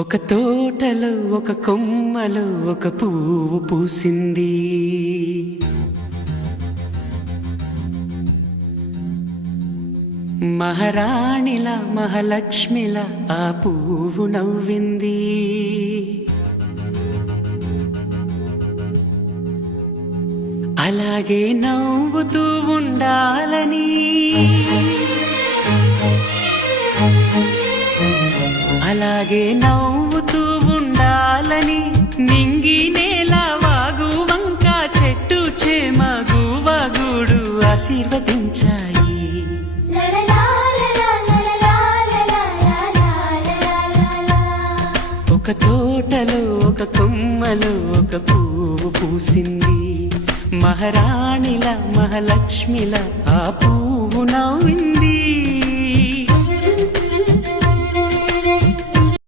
ఒక తోటలో ఒక కొమ్మలో ఒక పువ్వు పూసింది. మహారాణిలా మహాలక్ష్మిలా ఆ పువ్వు నవ్వింది. అలాగే నవ్వుతూ ఉండాలని, అలాగే నవ్వుతూ ఉండాలని నింగి నేల వాగు వంక చెట్టు చేమ గువగూడు ఆశీర్వదించాయి. ఒక తోటలో ఒక కొమ్మలో ఒక పువ్వు పూసింది. మహారాణిలా మహాలక్ష్మిలా ఆ పువ్వు నవ్వింది.